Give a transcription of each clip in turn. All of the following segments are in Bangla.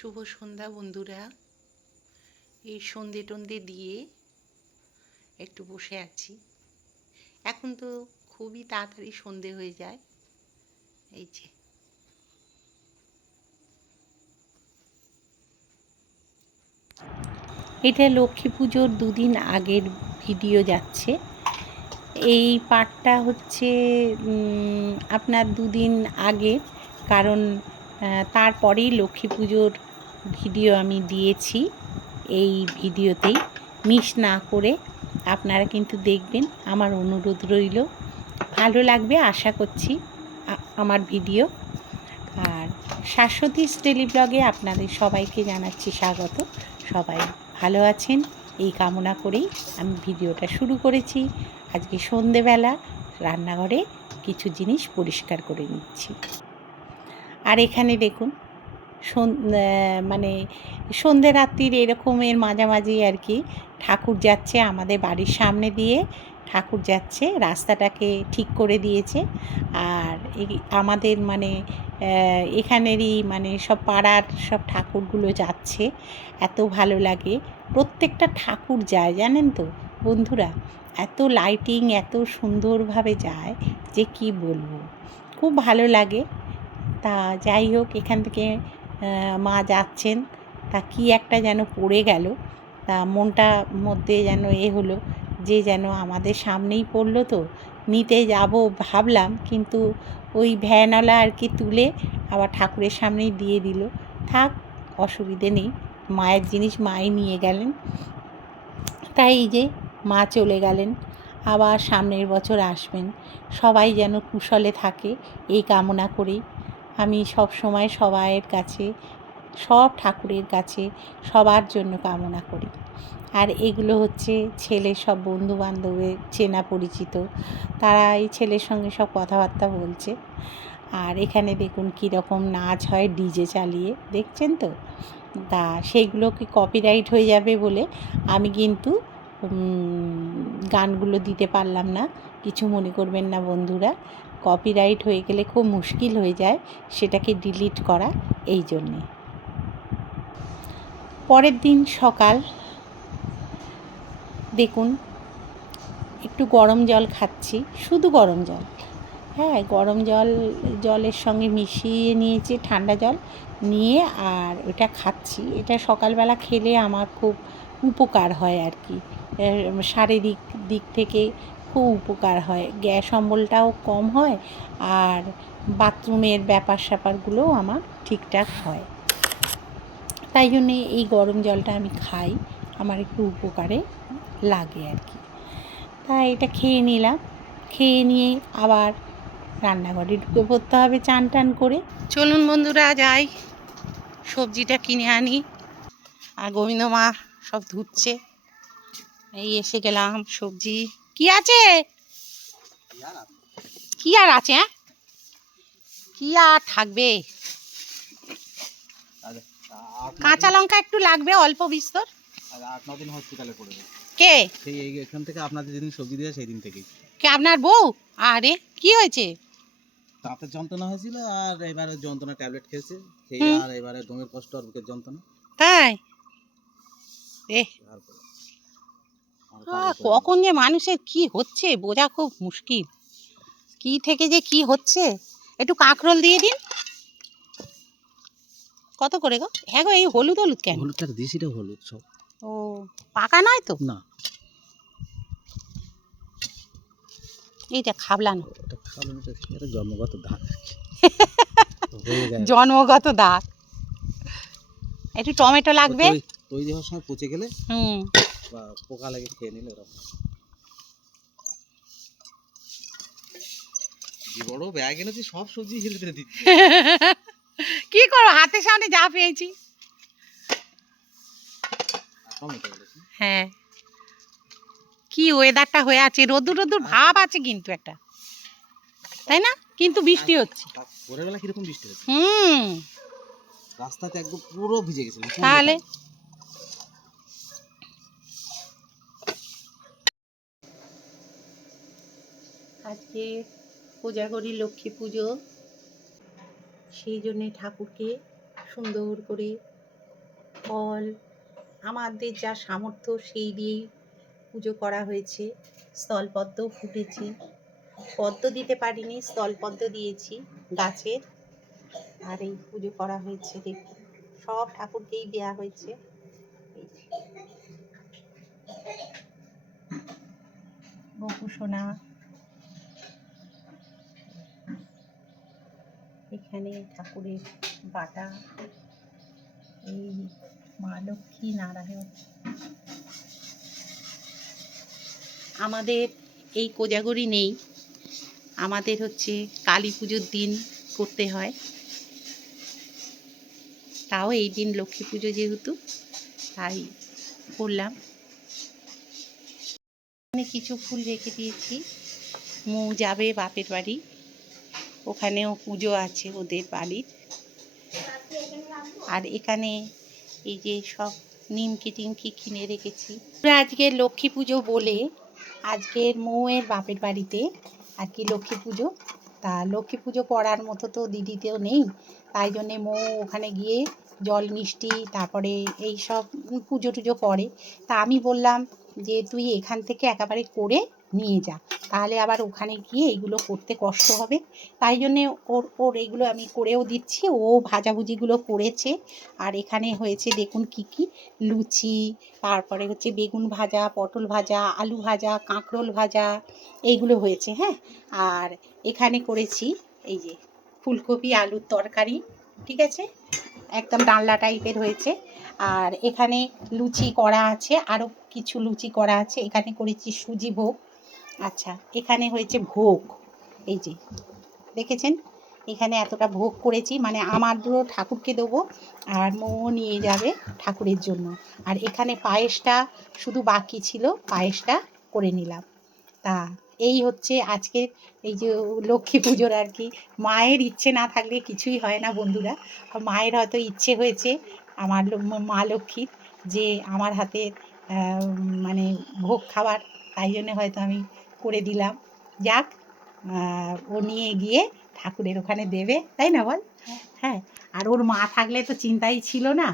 শুভ সন্ধ্যা বন্ধুরা। এই সন্ধে টন্ধে দিয়ে একটু বসে আছি। এখন তো খুবই তাড়াতাড়ি সন্ধে হয়ে যায়। এই যে। এটা লক্ষ্মী পুজোর দুদিন আগের ভিডিও যাচ্ছে। এই পার্টটা হচ্ছে আপনার দুদিন আগে, কারণ তারপরেই লক্ষ্মী পুজোর ভিডিও আমি দিয়েছি, এই ভিডিওতেই। মিস না করে আপনারা কিন্তু দেখবেন, আমার অনুরোধ রইল। ভালো লাগবে আশা করছি আমার ভিডিও। আর শাশ্বতীস ডেলি ব্লগে আপনাদের সবাইকে জানাচ্ছি স্বাগত। সবাই ভালো আছেন, এই কামনা করেই আমি ভিডিওটা শুরু করেছি। আজকে সন্ধেবেলা রান্নাঘরে কিছু জিনিস পরিষ্কার করে নিচ্ছি। আর এখানে দেখুন মানে সন্ধে রাত্রির এরকমের মাঝামাঝি আর কি। ঠাকুর যাচ্ছে আমাদের বাড়ির সামনে দিয়ে। ঠাকুর যাচ্ছে, রাস্তাটাকে ঠিক করে দিয়েছে। আর আমাদের মানে এখানেরই মানে সব পাড়ার সব ঠাকুরগুলো যাচ্ছে। এত ভালো লাগে। প্রত্যেকটা ঠাকুর যায়, জানেন তো? বন্ধুরা, এত লাইটিং এত সুন্দরভাবে যায় যে কি বলব? খুব ভালো লাগে। তা যাই হোক, এখান থেকে মা যাচ্ছেন। তা কি একটা যেন পড়ে গেল। তা মনটা মধ্যে যেন এ হলো যে যেন আমাদের সামনেই পড়ল তো। নিতে যাব ভাবলাম, কিন্তু ওই ভ্যানওয়ালা আর কি তুলে আবার ঠাকুরের সামনেই দিয়ে দিল। থাক, অসুবিধে নেই। মায়ের জিনিস মাই নিয়ে গেলেন। তাই যে মা চলে গেলেন। আবার সামনের বছর আসবেন। সবাই যেন কুশলে থাকে, এই কামনা করেই। আমি সব সময় সবাইয়ের কাছে, সব ঠাকুরের কাছে সবার জন্য কামনা করি। আর এগুলো হচ্ছে ছেলের সব বন্ধু বান্ধবের চেনা পরিচিত, তারা এই ছেলের সঙ্গে সব কথাবার্তা বলছে। আর এখানে দেখুন কীরকম নাচ হয় ডিজে চালিয়ে, দেখছেন তো? তা সেইগুলো কি কপিরাইট হয়ে যাবে বলে আমি কিন্তু গানগুলো দিতে পারলাম না। কিছু মনে করবেন না বন্ধুরা। কপিরাইট হয়ে গেলে খুব মুশকিল হয়ে যায় সেটাকে ডিলিট করা এই জন্যে। পরের দিন সকাল দেখুন, একটু গরম জল খাচ্ছি, শুধু গরম জল। হ্যাঁ গরম জল, জলের সঙ্গে মিশিয়ে নিয়েছি ঠান্ডা জল নিয়ে আর ওটা খাচ্ছি। এটা সকালবেলা খেলে আমার খুব উপকার হয় আর কি। শারীরিক দিক থেকে খুব উপকার হয়। গ্যাস অম্বলটাও কম হয় আর বাথরুমের ব্যাপার স্যাপারগুলোও আমার ঠিকঠাক হয়। তাই জন্যে এই গরম জলটা আমি খাই, আমার একটু উপকারে লাগে আর কি। তাই এটা খেয়ে নিলাম। খেয়ে নিয়ে আবার রান্নাঘরে ঢুকে পড়তে হবে চান টান করে। চলুন বন্ধুরা, যাই। সবজিটা কিনে আনি। আর গোবিন্দ মা সব ধুচ্ছে। এই এসে গেলাম সবজি। কি আছে? কি আর আছে হ্যাঁ? কি আর থাকবে? কাঁচা লঙ্কা একটু লাগবে অল্প বিস্তর। আট ন দিন হসপিটালে পড়বে কে? সেই এখান থেকে আপনাদের যেদিন সবজি দিয়ে সেই দিন থেকেই। কে আপনার বউ? আরে কি হয়েছে? দাঁতের যন্ত্রণা হয়েছিল আর এবারে যন্ত্রণা ট্যাবলেট খেয়েছে। সেই আর এবারে দমের কষ্ট আর বুকের যন্ত্রণা। তাই? এ তারপরে আর আহ, কাজ করে কখন যে মানুষের কি হচ্ছে বোঝা খুব মুশকিল। কি থেকে যে কি হচ্ছে? একটু কাঁকরোল দিয়ে দিন। কত করে গো? হ্যাঁ গো এই হলুদ হলুদ কেন? হলুদটা দিয়েছি রে হলুদ সব। ও পাকা নয় তো? না। এইটা খাবলানো এটা জন্মগত দাগ। জন্মগত দাগ। একটু টমেটো লাগবে। তৈরি হওয়ার সময় পচে গেলে হুম। বা পোকা লেগে খেয়ে নিলে এরকম। বড় ব্যাগ এনেছি সব সবজি দিচ্ছি। কি হাতের সামনে যা পেয়েছি। হ্যাঁ। কি ওয়েদারটা হয়ে আছে? রোদ্দুর রোদ্দুর ভাব আছে কিন্তু একটা। তাই না? কিন্তু বৃষ্টি হচ্ছে। ভোরবেলা কীরকম বৃষ্টি হয়েছে হুম। রাস্তাতে একদম পুরো ভিজে গেছিল তাহলে? আজকে পূজা করি লক্ষ্মী পুজো। সেই জন্যে ঠাকুরকে সুন্দর করে ফল, আমাদের যা সামর্থ্য সেই দিয়েই পুজো করা হয়েছে। স্থলপদ্মও ফুটেছে। পদ্ম দিতে পারিনি স্থলপদ্ম দিয়েছি গাছের। আর এই পুজো করা হয়েছে দেখুন, সব ঠাকুরকেই দেয়া হয়েছে। এই যে। এখানে ঠাকুরের বাটা, এই মা লক্ষ্মী নারায়ণ। আমাদের এই কোজাগরি নেই, আমাদের হচ্ছে কালী পুজোর দিন করতে হয়। তাও এই দিন লক্ষ্মী পুজো যেহেতু, তাই করলাম। এখানে কিছু ফুল রেখে দিয়েছি, মৌ যাবে বাপের বাড়ি। ওখানেও পুজো আছে ওদের বাড়ির। আর এখানে এই যে সব নিমকি টিমকি কিনে রেখেছি। আজকে লক্ষ্মী পুজো বলে আজকের মৌয়ের বাপের বাড়িতে আর কি লক্ষ্মী পুজো। তা লক্ষ্মী পুজো করার মতো তো দিদিতেও নেই, তাই জন্যে মৌ ওখানে গিয়ে জল, মিষ্টি, তারপরে এই সব পুজো টুজো করে তা আমি বললাম যে তুই এখান থেকে একেবারে করে নিয়ে যা। তাহলে আবার ওখানে গিয়ে এগুলো করতে কষ্ট হবে। তাই জন্যে ওর ওর এগুলো আমি করেও দিচ্ছি। ও ভাজাভুজিগুলো করেছে। আর এখানে হয়েছে দেখুন কি কি লুচি, তারপরে হচ্ছে বেগুন ভাজা, পটল ভাজা, আলু ভাজা, কাঁকরোল ভাজা, এইগুলো হয়েছে হ্যাঁ? আর এখানে করেছি এই যে ফুলকপি আলুর তরকারি, ঠিক আছে? একদম ডালনা টাইপের হয়েছে। আর এখানে লুচি করা আছে, আরও কিছু লুচি করা আছে। এখানে করেছি সুজি ভোগ। আচ্ছা এখানে হয়েছে ভোগ। এই যে দেখেছেন? এখানে এতটা ভোগ করেছি মানে আমার দুটো ঠাকুরকে দেবো আর মৌ নিয়ে যাবে ঠাকুরের জন্য। আর এখানে পায়েসটা শুধু বাকি ছিল পায়েসটা করে নিলাম। তা এই হচ্ছে আজকের এই যে লক্ষ্মী পুজোর আর কি। মায়ের ইচ্ছে না থাকলে কিছুই হয় না বন্ধুরা। মায়ের হয়তো ইচ্ছে হয়েছে আমার মা লক্ষ্মীর যে আমার আহ, মানে ভোগ খাবার তাই জন্য হয়তো আমি করে দিলাম। যাক ও নিয়ে গিয়ে ঠাকুরের ওখানে দেবে, তাই না বল? হ্যাঁ আর ওর মা থাকলে তো চিন্তাই ছিল না।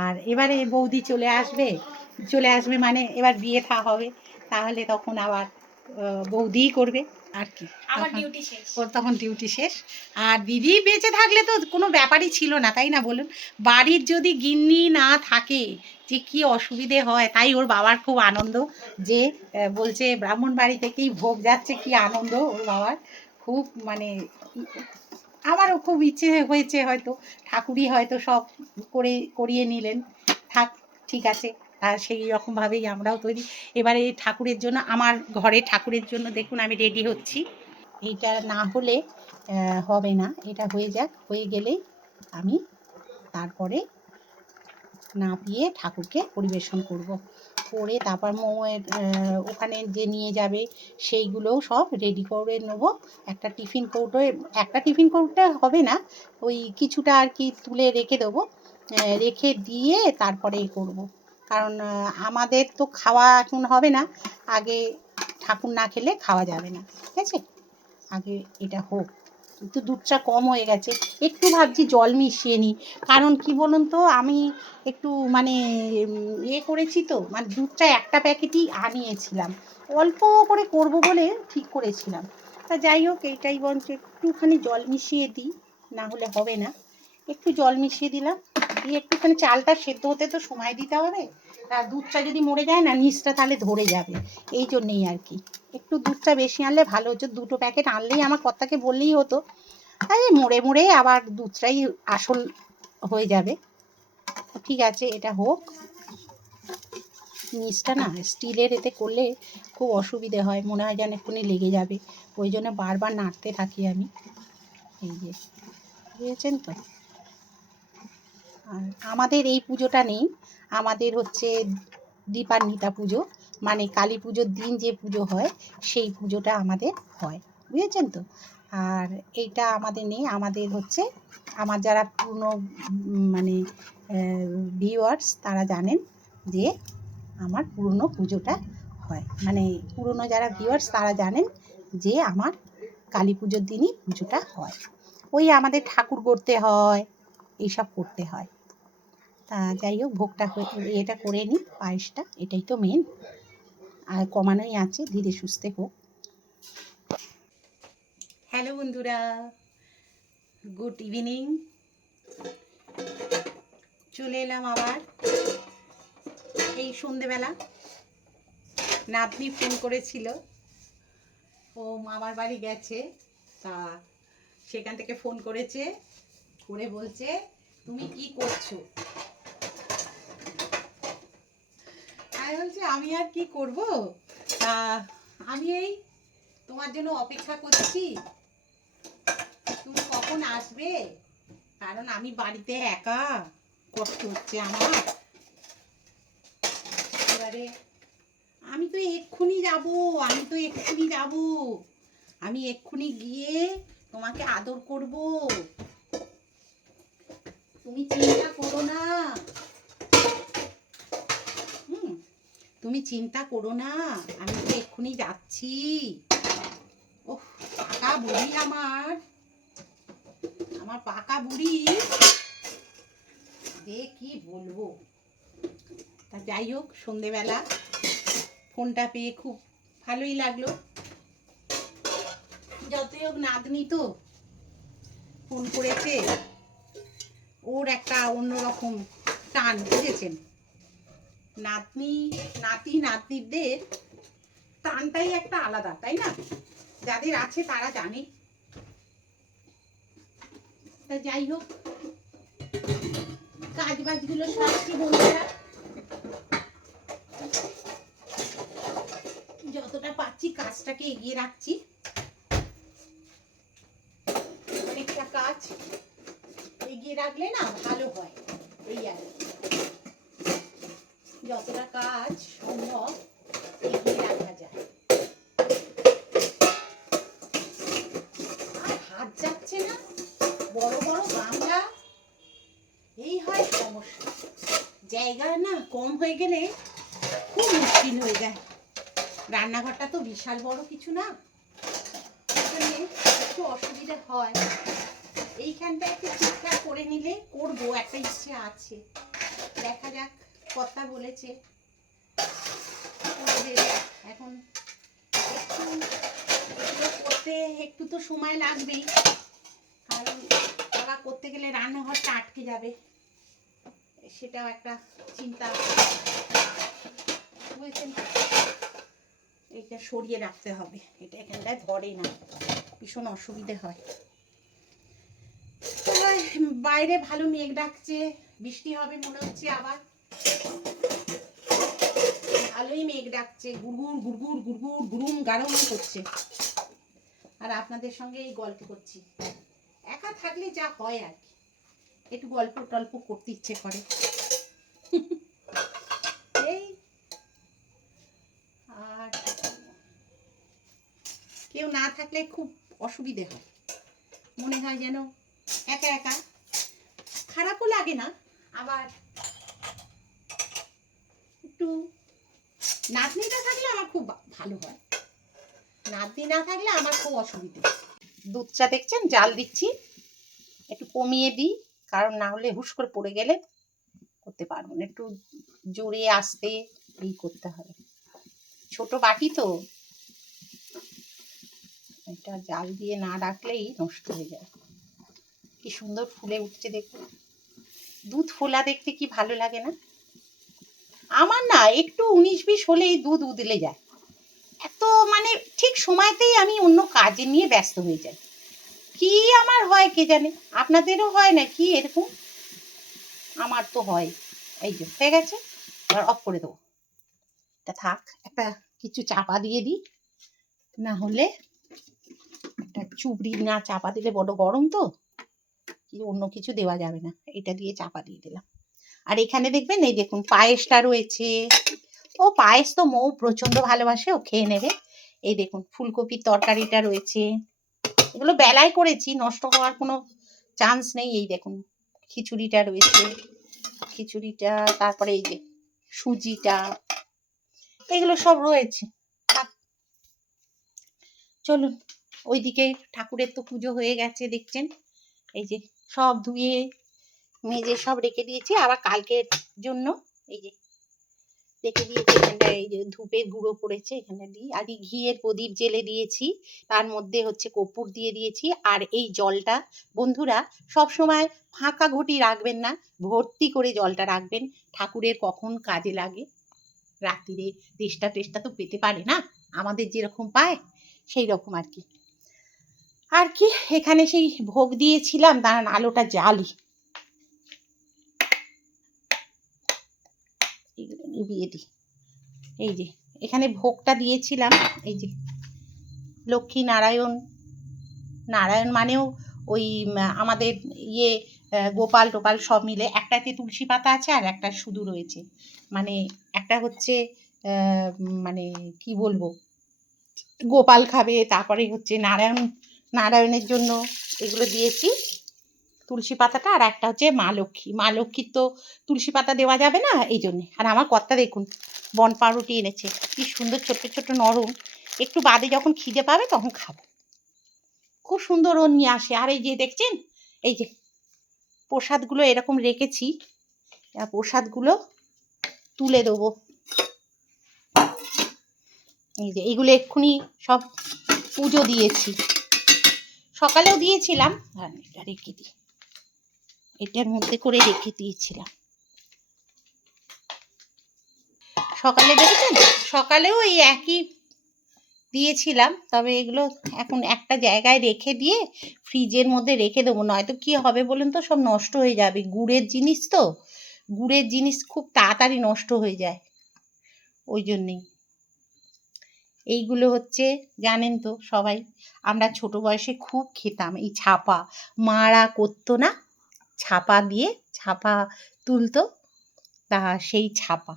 আর এবারে বৌদি চলে আসবে চলে আসবে মানে এবার বিয়ে থা হবে। তাহলে তখন আবার বৌদিই করবে। আর কি? আমার ডিউটি শেষ। ওর তখন ডিউটি শেষ। আর দিদি বেঁচে থাকলে তো কোনো ব্যাপারই ছিল না তাই না বলুন? বাড়ির যদি গিন্নি না থাকে যে কি অসুবিধে হয়? তাই ওর বাবার খুব আনন্দ যে বলছে ব্রাহ্মণ বাড়ি থেকেই ভোগ যাচ্ছে কি আনন্দ ওর বাবার। খুব মানে আমারও খুব ইচ্ছে হয়েছে হয়তো ঠাকুরই হয়তো সব করে করিয়ে নিলেন। থাক ঠিক আছে। সেই রকমভাবেই আমরাও তৈরি। এবারে ঠাকুরের জন্য আমার ঘরে ঠাকুরের জন্য দেখুন আমি রেডি হচ্ছি। এটা না হলে হবে না। এটা হয়ে যাক হয়ে গেলেই আমি তারপরে নাপিয়ে ঠাকুরকে পরিবেশন করব। করে তারপর মৌয়ের আহ, ওখানে যে নিয়ে যাবে সেইগুলোও সব রেডি করে নেব। একটা টিফিন কৌটোয় একটা টিফিন কৌটোতে হবে না ওই কিছুটা আর কি তুলে রেখে দেবো। রেখে দিয়ে তারপরে করব। কারণ আমাদের তো খাওয়া এখন হবে না। আগে ঠাকুর না খেলে খাওয়া যাবে না, ঠিক আছে? আগে এটা হোক। কিন্তু দুধটা কম হয়ে গেছে। একটু ভাবছি জল মিশিয়ে নিই। কারণ কি বলুন তো, আমি একটু মানে ইয়ে করেছি তো মানে দুধটা একটা প্যাকেটই আনিয়েছিলাম। অল্প করে করব বলে ঠিক করেছিলাম। তা যাই হোক, এইটাই বরঞ্চ একটুখানি জল মিশিয়ে দিই, না হলে হবে না। একটু জল মিশিয়ে দিলাম। দিয়ে একটুখানি চালটা সেদ্ধ হতে তো সময় দিতে হবে। আর দুধটা যদি মরে যায় না, নিচটা তাহলে ধরে যাবে। এই জন্যেই আর কি। একটু দুধটা বেশি আনলে ভালো হচ্ছে দুটো প্যাকেট আনলেই আমার কর্তাকে বললেই হতো। আরে মোড়ে মোড়ে আবার দুধটাই আসল হয়ে যাবে। ঠিক আছে, এটা হোক। নিচটা না, স্টিলের এতে করলে খুব অসুবিধে হয়। মনে হয় যেন এক্ষুনি লেগে যাবে। ওই জন্য বারবার নাড়তে থাকি আমি। এই যে, বুঝেছেন তো? আমাদের এই পুজোটা নেই, আমাদের হচ্ছে দীপান্বিতা পুজো মানে কালী পুজোর দিন যে পুজো হয়, সেই পুজোটা আমাদের হয়, বুঝেছেন তো? আর এইটা আমাদের নেই, আমাদের হচ্ছে, আমার যারা পুরনো মানে ভিউয়ার্স তারা জানেন যে আমার পুরনো পুজোটা হয়। মানে পুরনো যারা ভিউয়ার্স তারা জানেন যে আমার কালী পুজোর দিনই পুজোটা হয়। ওই আমাদের ঠাকুর করতে হয়, এইসব করতে হয়। তা যাই হোক, ভোগটা এটা করে নিই, পায়েসটা, এটাই তো মেন আর কমানোই আছে, ধীরে সুস্থে হোক। হ্যালো বন্ধুরা গুড ইভিনিং চলে এলাম আবার এই সন্ধেবেলা। নাতনি ফোন করেছিল, ও মামার বাড়ি গেছে, তা সেখান থেকে ফোন করেছে, করে বলছে, তুমি কি করছ? আমি আমি আর কি করব? তা আমি এই তোমার জন্য অপেক্ষা করছি। তুমি কখন আসবে? কারণ আমি বাড়িতে একা। কষ্ট হচ্ছে আমার। এবারে আমি তো এক্ষুনি যাব, আমি তো এক্ষুনি যাব। আমি এক্ষুনি গিয়ে তোমাকে আদর করব। তুমি চিন্তা করো না হুম তুমি চিন্তা করো না, আমি তো এক্ষুনি যাচ্ছি। ও পাকা বুড়ি আমার। আমার পাকা বুড়ি। যে কি বলব। তা যাই হোক, সন্ধেবেলা ফোনটা পেয়ে খুব ভালোই লাগল। যতই হোক নাতনি তো ফোন করেছে। ওর একটা অন্যরকম টান, বুঝেছেন? নাতনি, নাতি, নাতনিদের টানটাই একটা আলাদা, তাই না? যাদের আছে তারা জানে। তা যাই হোক কাজ বাজগুলো সারছি বন্ধুরা? যতটা পাচ্ছি কাজটাকে এগিয়ে রাখছি। অনেকটা কাজ এগিয়ে রাখলে না ভালো হয়, এই আর কি। যতটা কাজ সম্ভব এগিয়ে রাখা যায়। আর হাত যাচ্ছে না, বড় বড় এই হয় সমস্যা। জায়গা না কম হয়ে গেলে খুব মুশকিল হয়ে যায়। রান্নাঘরটা তো বিশাল বড় কিছু না একটু অসুবিধা হয়। এইখানটা একটু ঠিকঠাক করে নিলে করব, একটা ইচ্ছে আছে। দেখা যাক কথা বলেছে। এখন করতে একটু তো সময় লাগবেই। কারণ আবার করতে গেলে রান্নাঘরটা আটকে যাবে। সেটাও একটা চিন্তা। বুঝেছেন এটা সরিয়ে রাখতে হবে। এটা এখানটায় ধরে না। ভীষণ অসুবিধে হয়। বাইরে ভালো মেঘ ডাকছে, বৃষ্টি হবে মনে হচ্ছে আবার। ভালোই মেঘ ডাকছে, গুড়গুড় গুড়গুড় গুড়গুড় গুরুম গারম করছে। আর আপনাদের সঙ্গে এই গল্প করছি। একা থাকলে যা হয় আর কি। একটু গল্প টল্প করতে ইচ্ছে করে। এই, আর কেউ না থাকলে খুব অসুবিধে হয়। মনে হয় যেন একা একা। খারাপও লাগে না, আবার একটু নাতনিটা থাকলে আমার খুব ভালো হয়। নাতনি না থাকলে আমার খুব অসুবিধে। দুধটা দেখছেন? জাল দিচ্ছি। একটু কমিয়ে দিই, কারণ না হলে হুশ করে পড়ে গেলে করতে পারব না। একটু জোরে আসতে এই করতে হবে। ছোট বাটি তো। এটা জাল দিয়ে না রাখলেই নষ্ট হয়ে যায়। কি সুন্দর ফুলে উঠছে দেখুন। দুধ ফোলা দেখতে কি ভালো লাগে না? আমার না একটু উনিশ বিশ হলেই দুধ উদলে যায়। এত মানে ঠিক সময়তেই আমি অন্য কাজে নিয়ে ব্যস্ত হয়ে যাই। কি আমার হয় কে জানে? আপনাদেরও হয় না কি এরকম? আমার তো হয়। এই যে, হয়ে গেছে? এবার অফ করে দেবো। এটা থাক, একটা কিছু চাপা দিয়ে দিই। না হলে একটা চুবড়ি না চাপা দিলে বড় গরম তো? কি অন্য কিছু দেওয়া যাবে না। এটা দিয়ে চাপা দিয়ে দিলাম। আর এখানে দেখবেন, এই দেখুন, পায়েসটা রয়েছে। ও পায়েস তো মৌ প্রচণ্ড ভালোবাসে, ও খেয়ে নেবে। এই দেখুন, ফুলকপির তরকারিটা রয়েছে। এগুলো বেলায় করেছি, নষ্ট হওয়ার কোনো চান্স নেই। এই দেখুন, খিচুড়িটা রয়েছে। খিচুড়িটা, তারপরে এই যে সুজিটা, এগুলো সব রয়েছে। চলুন, ওইদিকে ঠাকুরের তো পুজো হয়ে গেছে, দেখছেন? এই যে সব ধুয়ে মেজে সব রেখে দিয়েছি। আবার কালকের জন্য এই যে রেখে দিয়েছি, এখানটায় এই যে ধূপের গুঁড়ো পড়েছে, এখানে দিই। আর এই ঘিয়ের প্রদীপ জেলে দিয়েছি, তার মধ্যে হচ্ছে কর্পূর দিয়ে দিয়েছি। আর এই জলটা, বন্ধুরা সব সময় ফাঁকা ঘটি রাখবেন না, ভর্তি করে জলটা রাখবেন। ঠাকুরের কখন কাজে লাগে, রাত্রিরে তেষ্টা টেষ্টা তো পেতে পারে না, আমাদের যেরকম পায়, সেই রকম আর কি। আর কি, এখানে সেই ভোগ দিয়েছিলাম দাঁড়ান আলোটা জ্বালি। নিভিয়ে দিই এই যে, এখানে ভোগটা দিয়েছিলাম, এই যে, লক্ষ্মী নারায়ণ। নারায়ণ মানেও ওই আমাদের ইয়ে গোপাল টোপাল সব মিলে একটাতে তুলসী পাতা আছে আর একটা শুধু রয়েছে। মানে একটা হচ্ছে মানে কি বলব, গোপাল খাবে, তারপরে হচ্ছে নারায়ণ, নারায়ণের জন্য এগুলো দিয়েছি। তুলসী পাতাটা আর একটা হচ্ছে মা লক্ষ্মী। মা লক্ষ্মীর তো তুলসী পাতা দেওয়া যাবে না এই জন্যে আর আমার কর্তা দেখুন, বন পাউরুটি এনেছে। কি সুন্দর ছোট্ট ছোট্ট নরম। একটু বাদে যখন খিদে পাবে তখন খাব। খুব সুন্দর ও নিয়ে আসে। আর এই যে দেখছেন, এই যে প্রসাদগুলো এরকম রেখেছি। প্রসাদগুলো তুলে দেবো। এই যে এগুলো এক্ষুনি সব পুজো দিয়েছি। সকালেও দিয়েছিলাম। এটা রেখে দিই। এটার মধ্যে করে রেখে দিয়েছিলাম। সকালে দেখেছেন? সকালেও এই একই দিয়েছিলাম, তবে এগুলো এখন একটা জায়গায় রেখে দিয়ে ফ্রিজের মধ্যে রেখে দেবো। নয়তো কি হবে বলুন তো, সব নষ্ট হয়ে যাবে। গুড়ের জিনিস তো, গুড়ের জিনিস খুব তাড়াতাড়ি নষ্ট হয়ে যায়। ওই জন্যেই। এইগুলো হচ্ছে, জানেন তো সবাই, আমরা ছোট বয়সে খুব খেতাম। এই ছাপা, মারা করতো না ছাপা দিয়ে, ছাপা তুলতো, তা সেই ছাপা।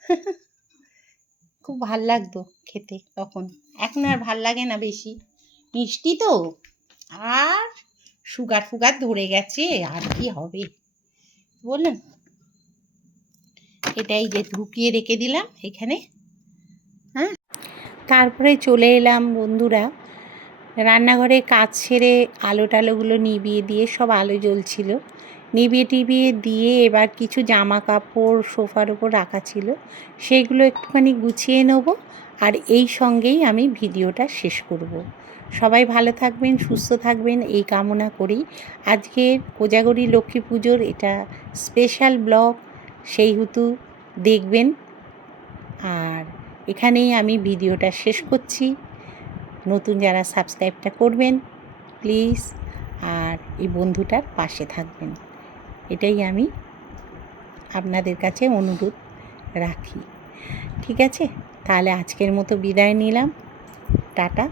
খুব ভালো লাগতো খেতে তখন। এখন আর ভালো লাগে না বেশি। মিষ্টি তো। আর সুগার ফুগার ধরে গেছে, আর কি হবে? বললেন এটাই যে ঢুকিয়ে রেখে দিলাম এখানে। হ্যাঁ? তারপরে চলে এলাম বন্ধুরা। রান্নাঘরে কাজ সেরে আলো টালোগুলো নিভিয়ে দিয়ে সব আলো জ্বলছিল। নিভিয়ে টিভিয়ে দিয়ে এবার কিছু জামা কাপড় সোফার উপর রাখা ছিল। সেগুলো একটুখানি গুছিয়ে নেব আর এই সঙ্গেই আমি ভিডিওটা শেষ করব। সবাই ভালো থাকবেন, সুস্থ থাকবেন, এই কামনা করি। আজকের কোজাগরি লক্ষ্মী পুজোর এটা স্পেশাল ব্লগ, সেই হেতু দেখবেন। আর এখানেই আমি ভিডিওটা শেষ করছি। নতুন যারা সাবস্ক্রাইবটা করবেন, প্লিজ, আর এই বন্ধুটার পাশে থাকবেন। এটাই আমি আপনাদের কাছে অনুরোধ রাখি। ঠিক আছে? তাহলে আজকের মতো বিদায় নিলাম। টাটা।